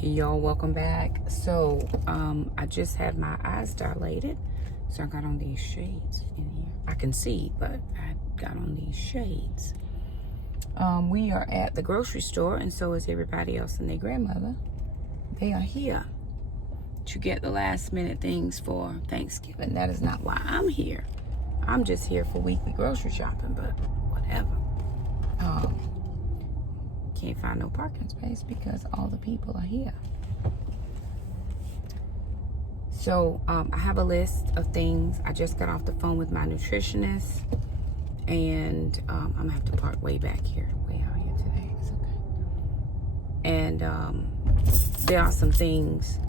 Hey y'all, welcome back. So I just had my eyes dilated, so I got on these shades in here. I can see, but I got on these shades. We are at the grocery store, and so is everybody else and their grandmother. They are here to get the last minute things for Thanksgiving. That is not why I'm here. I'm just here for weekly grocery shopping, but whatever. Can't find no parking space because all the people are here. So I have a list of things. I just got off the phone with my nutritionist, and I'm gonna have to park way back here, way out here today. It's okay. And there are some things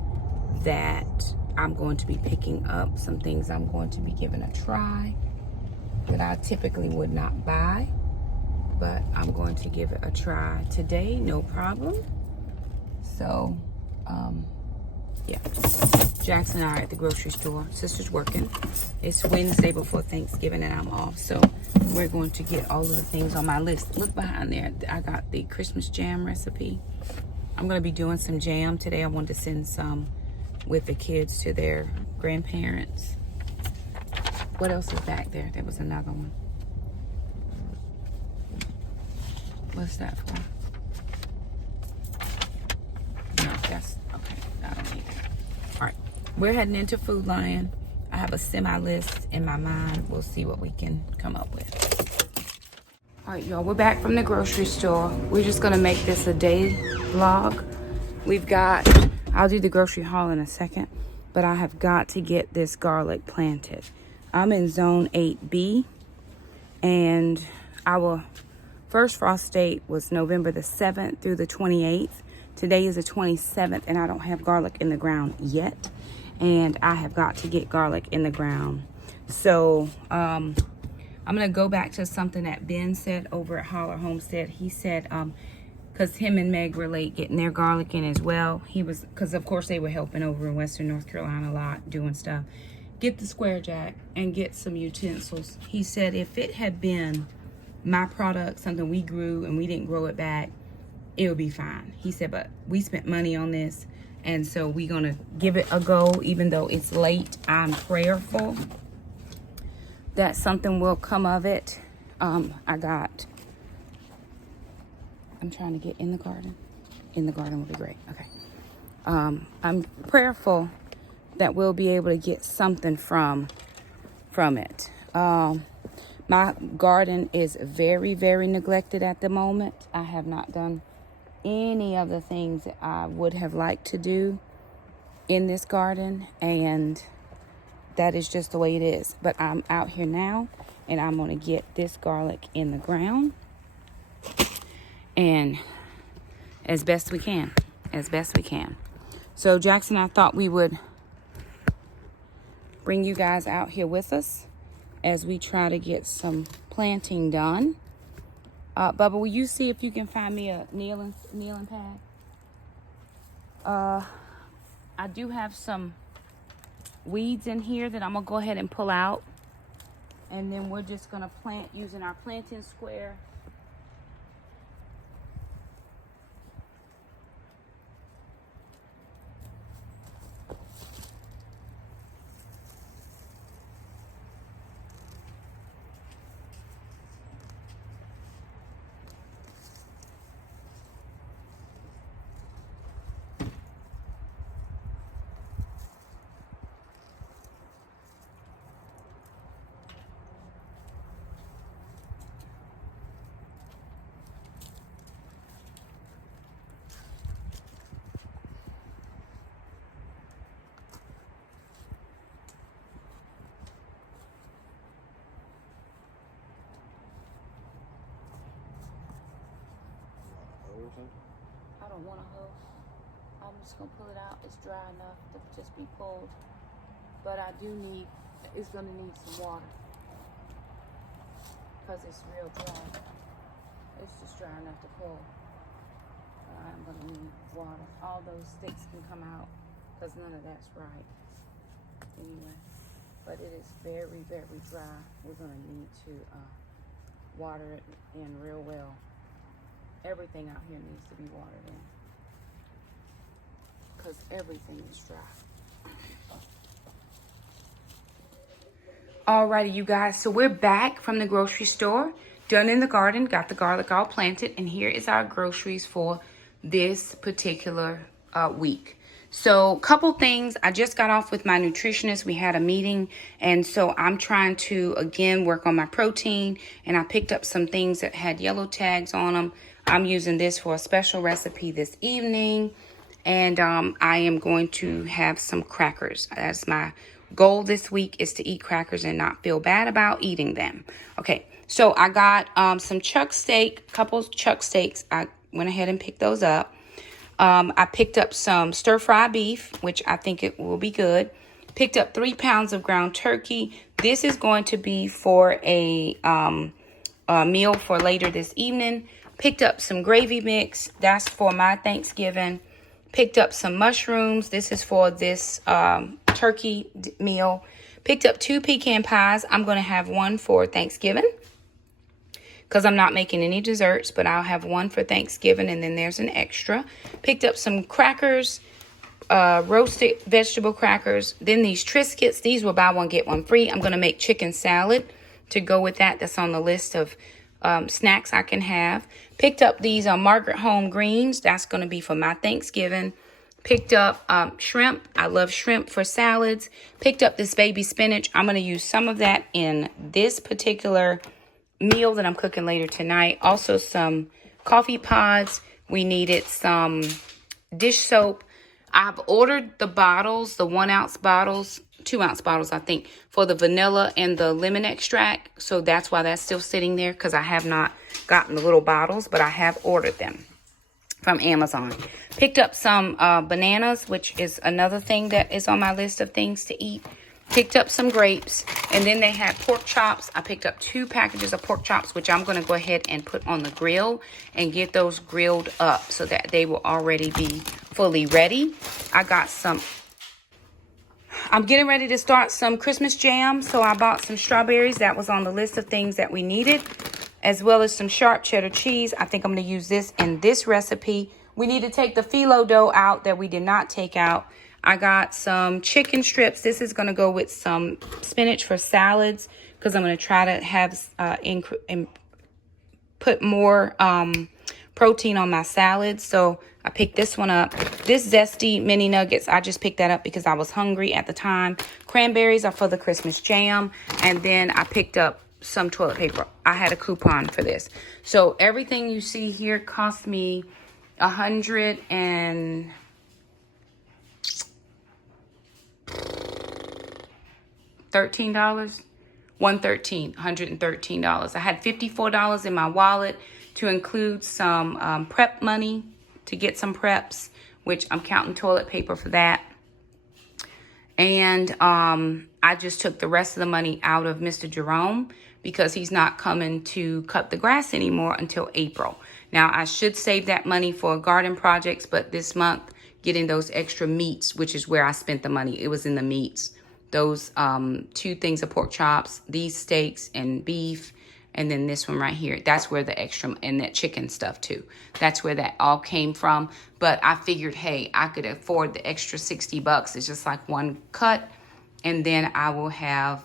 that I'm going to be picking up, some things I'm going to be giving a try that I typically would not buy, but I'm going to give it a try today, no problem. So, yeah. Jackson and I are at the grocery store. Sister's working. It's Wednesday before Thanksgiving and I'm off, so we're going to get all of the things on my list. Look behind there. I got the Christmas jam recipe. I'm going to be doing some jam today. I wanted to send some with the kids to their grandparents. What else is back there? There was another one. What's that for? No, that's okay. I don't need that. All right, we're heading into Food Lion. I have a semi-list in my mind. We'll see what we can come up with. All right, y'all, we're back from the grocery store. We're just gonna make this a day vlog. I'll do the grocery haul in a second, but I have got to get this garlic planted. I'm in zone 8B, and our first frost date was November the 7th through the 28th. Today is the 27th, and I don't have garlic in the ground yet. And I have got to get garlic in the ground. So I'm going to go back to something that Ben said over at Holler Homestead. He said, because him and Meg were late getting their garlic in as well. Because of course they were helping over in Western North Carolina a lot, doing stuff. Get the square jack and get some utensils. He said if it had been my product, something we grew and we didn't grow it back, it would be fine. He said, but we spent money on this, and so we're gonna give it a go. Even though it's late, I'm prayerful that something will come of it. I'm trying to get in the garden. In the garden would be great. Okay. I'm prayerful that we'll be able to get something from it. My garden is very, very neglected at the moment. I have not done any of the things that I would have liked to do in this garden, and that is just the way it is. But I'm out here now, and I'm going to get this garlic in the ground, and as best we can. So Jackson, I thought we would bring you guys out here with us as we try to get some planting done. Bubba, will you see if you can find me a kneeling pad? I do have some weeds in here that I'm gonna go ahead and pull out, and then we're just gonna plant using our planting square. I don't want a hoe. I'm just gonna pull it out. It's dry enough to just be pulled, but it's gonna need some water because it's real dry. It's just dry enough to pull. I'm gonna need water. All those sticks can come out because none of that's right anyway, but it is very, very dry. We're gonna need to water it in real well. Everything out here needs to be watered in. because everything is dry. Alrighty, you guys, so we're back from the grocery store, done in the garden, got the garlic all planted, and here is our groceries for this particular week. So, couple things. I just got off with my nutritionist. We had a meeting, and so I'm trying to, again, work on my protein, and I picked up some things that had yellow tags on them. I'm using this for a special recipe this evening, and I am going to have some crackers as my goal this week, is to eat crackers and not feel bad about eating them. Okay, so I got some chuck steak, couple chuck steaks. I went ahead and picked those up. I picked up some stir-fry beef, which I think it will be good. Picked up 3 pounds of ground turkey. This is going to be for a meal for later this evening. Picked up some gravy mix. That's for my Thanksgiving. Picked up some mushrooms. This is for this turkey meal. Picked up 2 pecan pies. I'm going to have one for Thanksgiving because I'm not making any desserts, but I'll have one for Thanksgiving, and then there's an extra. Picked up some crackers, roasted vegetable crackers. Then these Triscuits. These were buy one, get one free. I'm going to make chicken salad to go with that. That's on the list of snacks I can have. Picked up these Margaret Home greens. That's going to be for my Thanksgiving. Picked up shrimp. I love shrimp for salads. Picked up this baby spinach. I'm going to use some of that in this particular meal that I'm cooking later tonight. Also some coffee pods. We needed some dish soap. I've ordered the bottles, the 1 ounce bottles, 2 ounce bottles, I think, for the vanilla and the lemon extract. So that's why that's still sitting there, because I have not gotten the little bottles, but I have ordered them from Amazon. Picked up some bananas, which is another thing that is on my list of things to eat. Picked up some grapes, and then they had pork chops. I picked up 2 packages of pork chops, which I'm going to go ahead and put on the grill and get those grilled up so that they will already be fully ready. I got some, I'm getting ready to start some Christmas jam, so I bought some strawberries. That was on the list of things that we needed, as well as some sharp cheddar cheese. I think I'm going to use this in this recipe. We need to take the phyllo dough out that we did not take out. I got some chicken strips. This is going to go with some spinach for salads, because I'm going to try to have put more protein on my salads. So I picked this one up. This zesty mini nuggets, I just picked that up because I was hungry at the time. Cranberries are for the Christmas jam. And then I picked up some toilet paper. I had a coupon for this. So everything you see here cost me $113. $113. I had $54 in my wallet to include some prep money to get some preps, which I'm counting toilet paper for that. And I just took the rest of the money out of Mr. Jerome because he's not coming to cut the grass anymore until April. Now, I should save that money for garden projects, but this month, getting those extra meats, which is where I spent the money. It was in the meats. Those 2 things of pork chops, these steaks and beef, and then this one right here. That's where the extra, and that chicken stuff too. That's where that all came from. But I figured, hey, I could afford the extra $60. It's just like one cut. And then I will have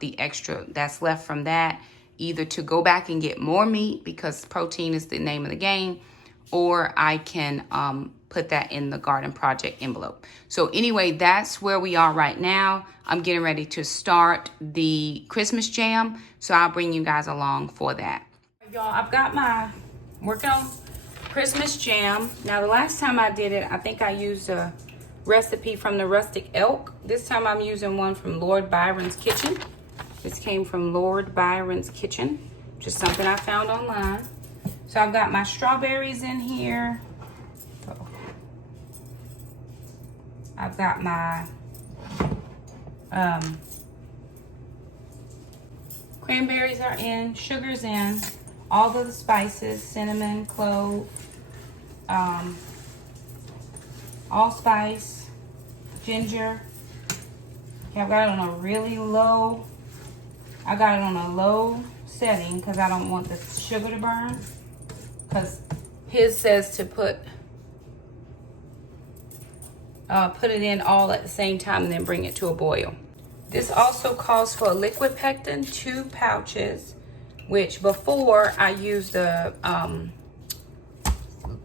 the extra that's left from that, either to go back and get more meat, because protein is the name of the game, or I can put that in the garden project envelope. So anyway, that's where we are right now. I'm getting ready to start the Christmas jam, so I'll bring you guys along for that. Y'all, I've got my working on Christmas jam. Now, the last time I did it, I think I used a recipe from the Rustic Elk. This time I'm using one from Lord Byron's Kitchen. This came from Lord Byron's Kitchen, just something I found online. So I've got my strawberries in here. I've got my cranberries are in, sugar's in, all of the spices, cinnamon, clove, allspice, ginger. Okay, I've got it on a really low, I got it on a low setting because I don't want the sugar to burn. Because his says to put put it in all at the same time and then bring it to a boil. This also calls for a liquid pectin, 2 pouches, which before I used the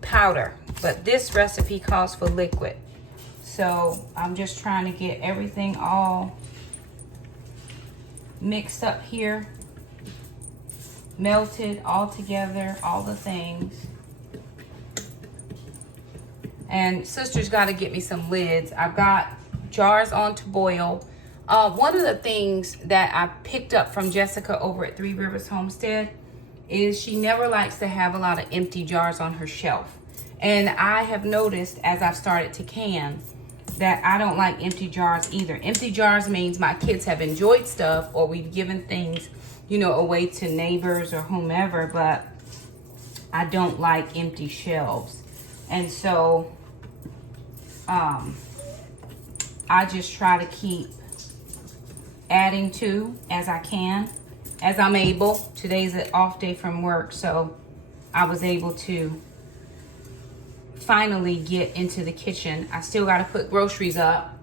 powder, but this recipe calls for liquid. So I'm just trying to get everything all mixed up here, melted all together, all the things. And sister's got to get me some lids. I've got jars on to boil. One of the things that I picked up from Jessica over at Three Rivers Homestead is she never likes to have a lot of empty jars on her shelf. And I have noticed as I've started to can that I don't like empty jars either. Empty jars means my kids have enjoyed stuff or we've given things, you know, away to neighbors or whomever, but I don't like empty shelves. And so I just try to keep adding to as I can, as I'm able. Today's an off day from work, so I was able to finally get into the kitchen. I still got to put groceries up,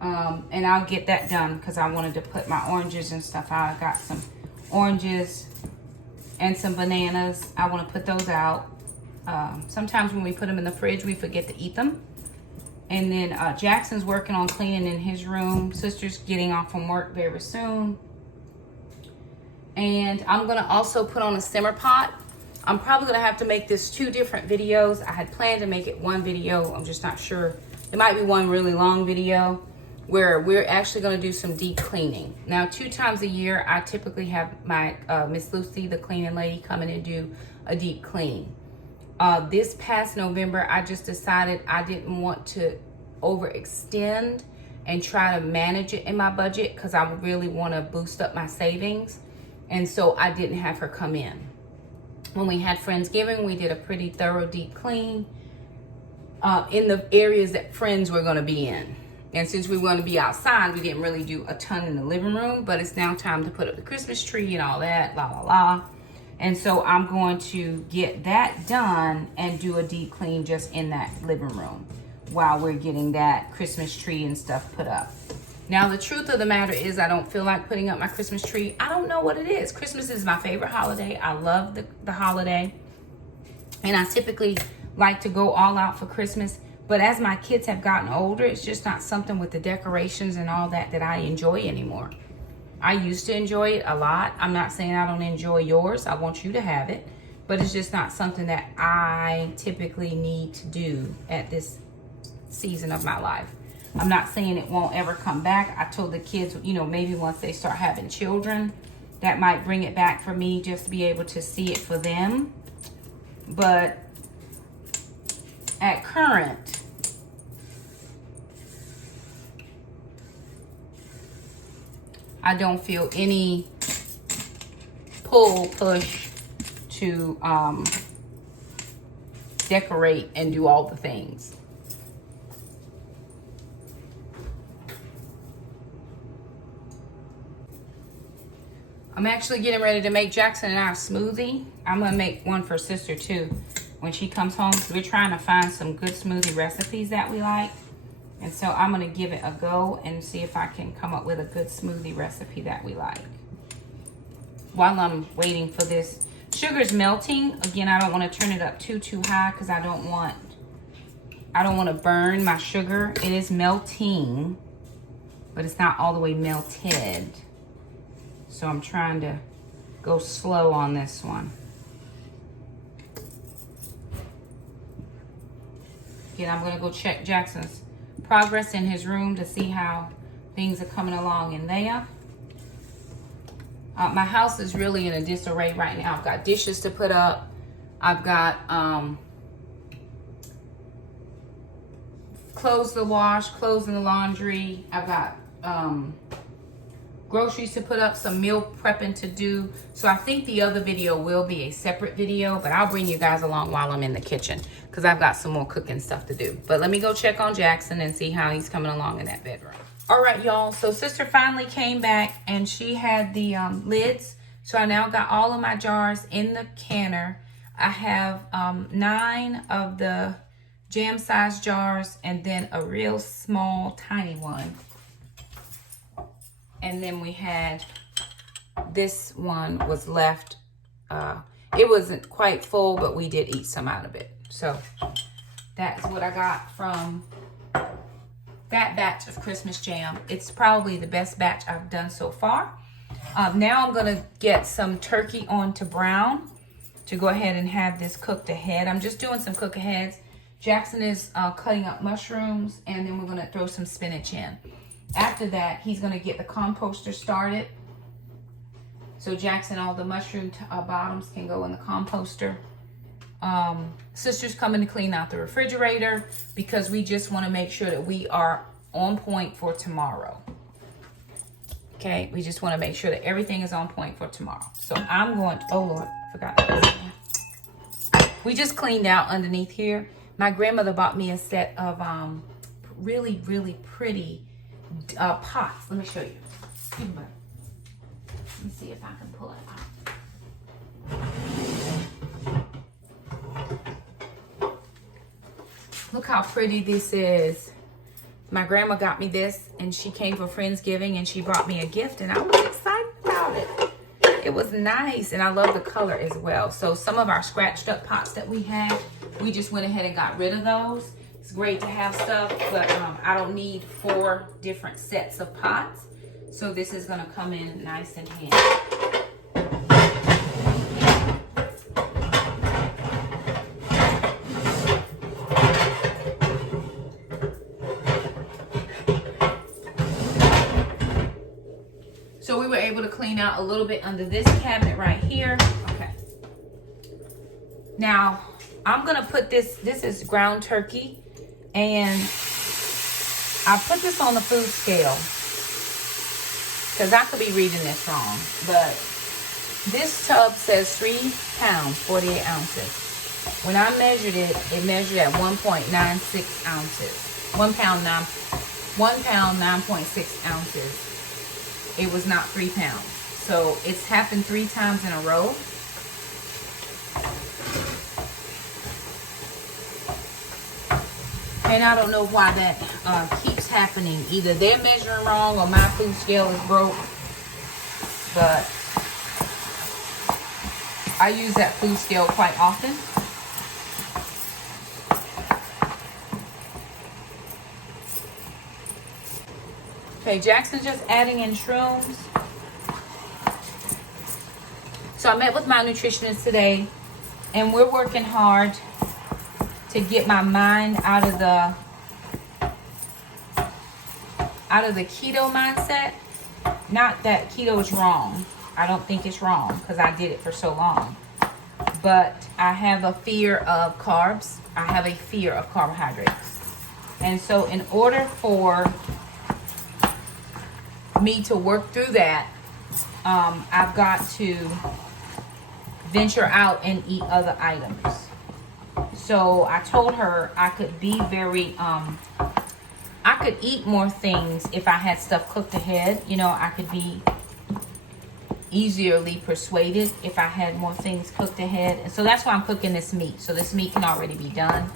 and I'll get that done because I wanted to put my oranges and stuff out. I got some oranges and some bananas. I want to put those out. Sometimes when we put them in the fridge, we forget to eat them. And then Jackson's working on cleaning in his room. Sister's getting off from work very soon. And I'm gonna also put on a simmer pot. I'm probably gonna have to make this 2 different videos. I had planned to make it 1 video. I'm just not sure. It might be 1 really long video where we're actually gonna do some deep cleaning. Now, 2 times a year, I typically have my Miss Lucy, the cleaning lady, come in and do a deep clean. This past November, I just decided I didn't want to overextend and try to manage it in my budget because I really want to boost up my savings. And so I didn't have her come in. When we had Friendsgiving, we did a pretty thorough deep clean in the areas that friends were going to be in. And since we were going to be outside, we didn't really do a ton in the living room, but it's now time to put up the Christmas tree and all that, la la la. And so I'm going to get that done and do a deep clean just in that living room while we're getting that Christmas tree and stuff put up. Now, the truth of the matter is I don't feel like putting up my Christmas tree. I don't know what it is. Christmas is my favorite holiday. I love the holiday. And I typically like to go all out for Christmas. But as my kids have gotten older, it's just not something with the decorations and all that that I enjoy anymore. I used to enjoy it a lot. I'm not saying I don't enjoy yours. I want you to have it. But it's just not something that I typically need to do at this season of my life. I'm not saying it won't ever come back. I told the kids, you know, maybe once they start having children, that might bring it back for me just to be able to see it for them. But at current, I don't feel any push to decorate and do all the things. I'm actually getting ready to make Jackson and I a smoothie. I'm gonna make one for sister too when she comes home. We're trying to find some good smoothie recipes that we like. And so I'm gonna give it a go and see if I can come up with a good smoothie recipe that we like. While I'm waiting for this, sugar's melting. Again, I don't wanna turn it up too high because I don't want to burn my sugar. It is melting, but it's not all the way melted. So I'm trying to go slow on this one. Again, I'm gonna go check Jackson's progress in his room to see how things are coming along in there. My house is really in a disarray right now. I've got dishes to put up. I've got clothes to wash, clothes in the laundry. I've got groceries to put up, some meal prepping to do. So I think the other video will be a separate video, but I'll bring you guys along while I'm in the kitchen because I've got some more cooking stuff to do. But let me go check on Jackson and see how he's coming along in that bedroom. All right, y'all. So sister finally came back and she had the lids. So I now got all of my jars in the canner. I have 9 of the jam size jars, and then a real small tiny one. And then we had this one was left. It wasn't quite full, but we did eat some out of it. So that's what I got from that batch of Christmas jam. It's probably the best batch I've done so far. Now I'm gonna get some turkey onto brown to go ahead and have this cooked ahead. I'm just doing some cook aheads. Jackson is cutting up mushrooms, and then we're gonna throw some spinach in. After that, he's gonna get the composter started. So Jackson, all the mushroom bottoms can go in the composter. Sister's coming to clean out the refrigerator because we just want to make sure that we are on point for tomorrow. Okay, we just want to make sure that everything is on point for tomorrow. So I'm going to, oh Lord, forgot. We just cleaned out underneath here. My grandmother bought me a set of really, really pretty pots. Let me show you. Let me see if I can pull it out. Look how pretty this is. My grandma got me this, and she came for Friendsgiving, and she brought me a gift, and I was excited about it. It was nice, and I love the color as well. So some of our scratched up pots that we had, we just went ahead and got rid of those. It's great to have stuff, but I don't need 4 different sets of pots. So this is gonna come in nice and handy. So we were able to clean out a little bit under this cabinet right here. Okay. Now, I'm gonna put this is ground turkey, and I put this on the food scale because I could be reading this wrong, but this tub says 3 pounds, 48 ounces. When I measured it, it measured at 1.96 ounces. 1 pound, 9.6 ounces. It was not 3 pounds. So it's happened 3 times in a row. And I don't know why that keeps happening. Either they're measuring wrong or my food scale is broke. But I use that food scale quite often. Okay, Jackson's just adding in shrooms. So I met with my nutritionist today, and we're working hard to get my mind out of the keto mindset. Not that keto is wrong. I don't think it's wrong because I did it for so long. But I have a fear of carbs. I have a fear of carbohydrates. And so in order for me to work through that, I've got to venture out and eat other items. So I told her I could be very, I could eat more things if I had stuff cooked ahead. You know, I could be easily persuaded if I had more things cooked ahead. And so that's why I'm cooking this meat. So this meat can already be done.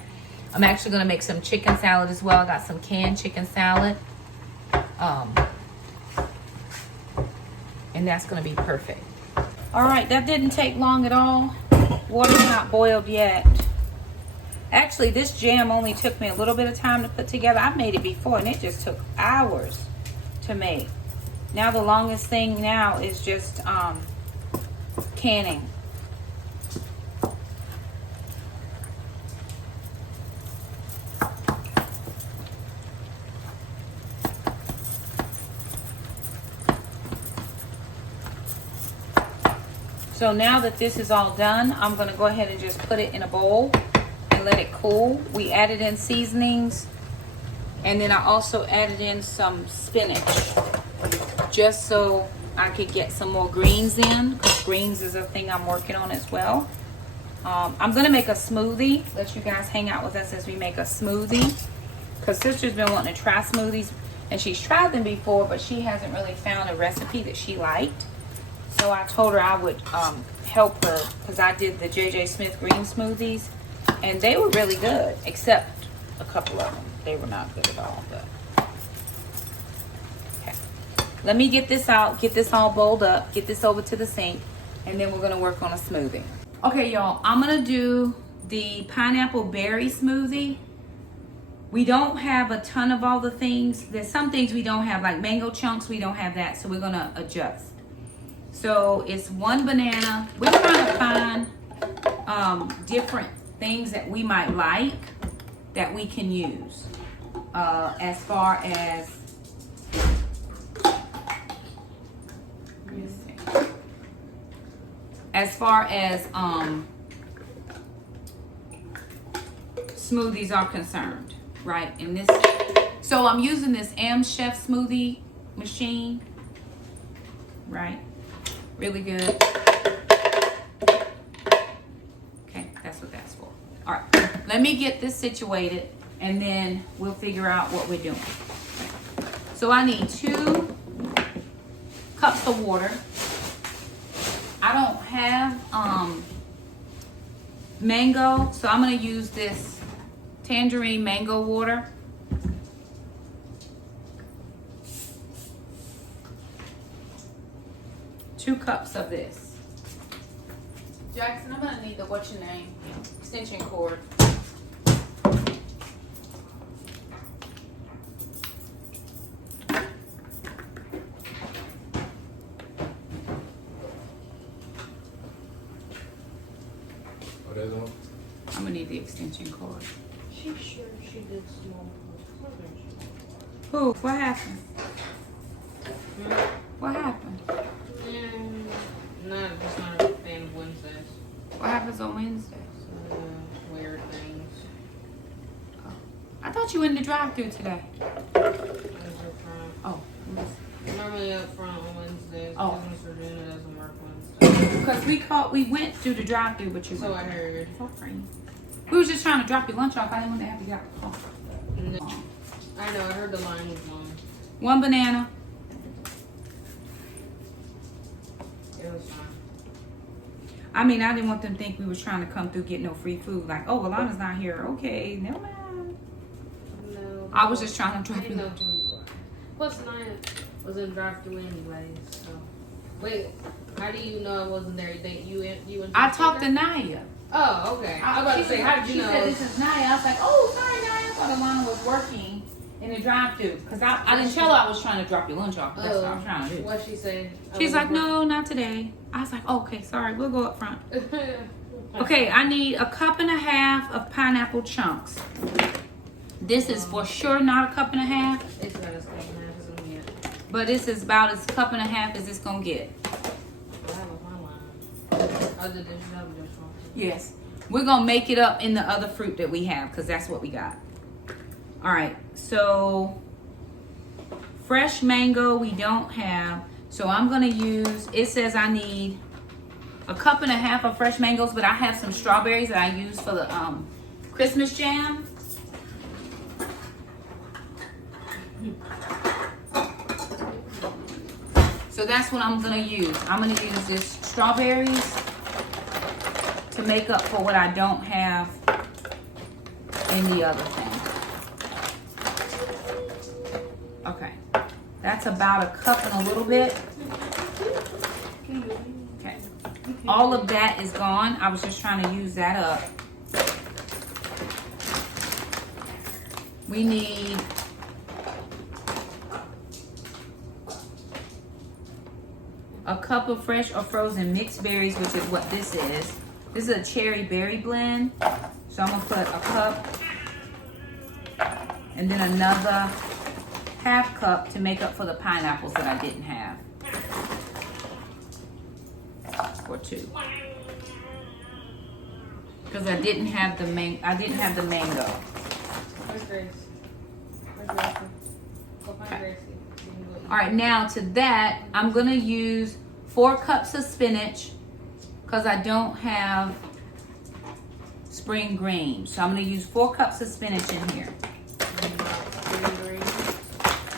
I'm actually going to make some chicken salad as well. I got some canned chicken salad. And that's going to be perfect. All right, that didn't take long at all. Water's not boiled yet. Actually, this jam only took me a little bit of time to put together. I've made it before, and it just took hours to make. Now the longest thing now is just canning. So now that this is all done, I'm going to go ahead and just put it in a bowl and let it cool. We added in seasonings, and then I also added in some spinach just so I could get some more greens in, because greens is a thing I'm working on as well. I'm going to make a smoothie. Let you guys hang out with us as we make a smoothie, because Sister's been wanting to try smoothies, and she's tried them before, but she hasn't really found a recipe that she liked. So I told her I would help her, because I did the J.J. Smith green smoothies, and they were really good, except a couple of them. They were not good at all, but okay. Let me get this out, get this all bowled up, get this over to the sink, and then we're gonna work on a smoothie. Okay, y'all, I'm gonna do the pineapple berry smoothie. We don't have a ton of all the things. There's some things we don't have, like mango chunks, we don't have that, so we're gonna adjust. So it's 1 banana. We're trying to find different things that we might like that we can use. As far as, smoothies are concerned, right? In this, so I'm using this Chef smoothie machine, right? Really good. Okay, that's what that's for. All right, let me get this situated and then we'll figure out what we're doing. So I need 2 cups of water. I don't have mango, so I'm gonna use this tangerine mango water. Two cups of this. Jackson, I'm gonna need the what's your name extension cord. I'm gonna need the extension cord. She's sure she did small. Who? What happened? What happened? No, just not a fan of Wednesdays. What happens on Wednesdays? Weird things. Oh. I thought you were in the drive-thru today. Oh. Normally up front on Wednesdays. Oh. Because Mr. Duna doesn't work Wednesdays. Because we went through the drive-thru, but you So I heard. We was just trying to drop your lunch off. I didn't want to have to get out. No. I know, I heard the line was long. 1 banana. It was fine. I mean, I didn't want them to think we was trying to come through get no free food. Like, oh, well, Lana's not here. Okay, never mind. No. I was just trying to I drop didn't know you. who you were. Plus, Naya was in drive-thru anyways, so. Wait, how do you know I wasn't there? You I talked to Naya. Oh, okay. I was about to say, how did you know? She said, this is Naya. I was like, oh, sorry, Naya. I thought Alana was working in the drive-thru. Because I didn't tell her I was trying to drop your lunch off. That's what I was trying to do. What'd she say? She's like, no, not today. I was like, oh, okay, sorry. We'll go up front. Okay, I need 1.5 cups of pineapple chunks. This is for sure not 1.5 cups. It's not as cup and a half as I'm get. But this is about as 1.5 cups as it's going to get. I have a fine line. Other than just wrong. Yes. We're going to make it up in the other fruit that we have because that's what we got. All right. So, fresh mango we don't have. So, I'm going to use, it says I need 1.5 cups of fresh mangoes, but I have some strawberries that I use for the Christmas jam. So, that's what I'm going to use. I'm going to use this strawberries to make up for what I don't have in the other thing. Okay, that's about 1 cup and a little bit. Okay, all of that is gone. I was just trying to use that up. We need a cup of fresh or frozen mixed berries, which is what this is. This is a cherry berry blend. So I'm gonna put 1 cup and then another 1/2 cup to make up for the pineapples that I didn't have. Or 2. Because I didn't have the mango. Where's Grace? Where's Gracie? Go find Gracie. All right, now to that, I'm gonna use 4 cups of spinach because I don't have spring greens. So I'm gonna use 4 cups of spinach in here. Spring greens?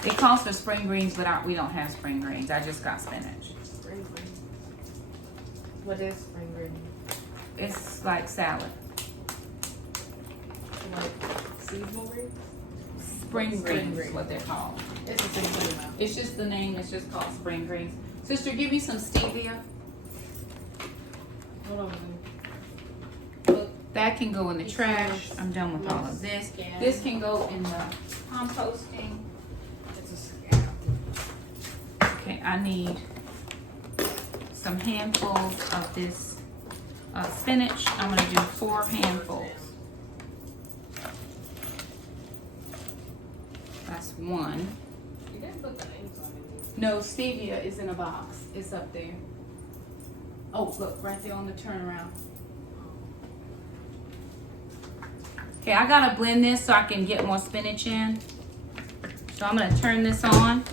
It calls for spring greens, but we don't have spring greens. I just got spinach. Spring greens. What is spring greens? It's like salad. Like seasonal greens? Spring greens is what they're called. It's the same thing now. It's just the name. It's just called spring greens. Sister, give me some stevia. Hold on. That can go in the trash. I'm done with all of this. This can go in the composting. It's a scab. Okay, I need some handfuls of this spinach. I'm gonna do 4 handfuls. That's 1. You didn't put the names on it. No, stevia is in a box. It's up there. Oh, look, right there on the turnaround. Okay, I gotta blend this so I can get more spinach in. So I'm gonna turn this on.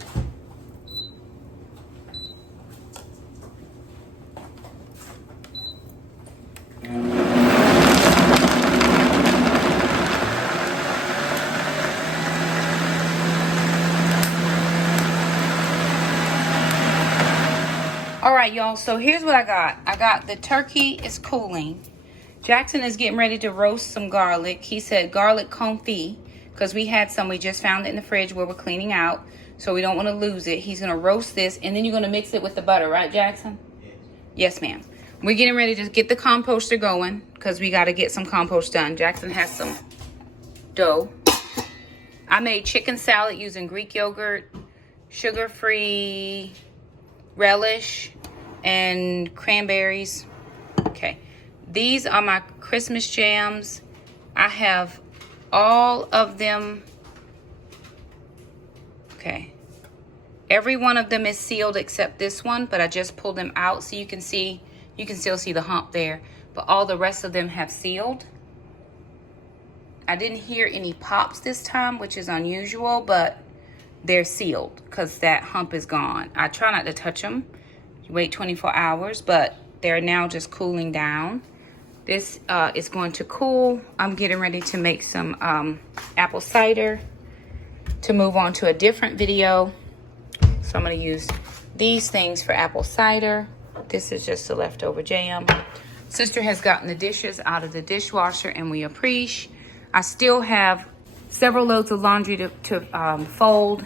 All right, y'all, so here's what I got. I got the turkey is cooling. Jackson is getting ready to roast some garlic. He said garlic confit because we had some. We just found it in the fridge where we're cleaning out, so we don't want to lose it. He's going to roast this, and then you're going to mix it with the butter, right, Jackson? Yes, ma'am. We're getting ready to get the composter going because we got to get some compost done. Jackson has some dough. I made chicken salad using Greek yogurt, sugar-free relish, and cranberries. Okay. These are my Christmas jams. I have all of them. Okay. Every one of them is sealed except this one, but I just pulled them out so you can see, you can still see the hump there, but all the rest of them have sealed. I didn't hear any pops this time, which is unusual, but they're sealed because that hump is gone. I try not to touch them. You wait 24 hours, but they're now just cooling down. This is going to cool. I'm getting ready to make some apple cider to move on to a different video. So I'm going to use these things for apple cider. This is just the leftover jam. Sister has gotten the dishes out of the dishwasher and we appreciate. I still have several loads of laundry to fold,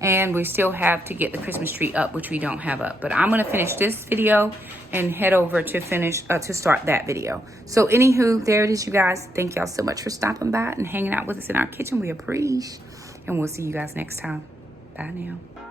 and we still have to get the Christmas tree up, which we don't have up. But I'm gonna finish this video and head over to finish to start that video. So anywho, there it is, you guys. Thank y'all so much for stopping by and hanging out with us in our kitchen. We appreciate, and we'll see you guys next time. Bye now.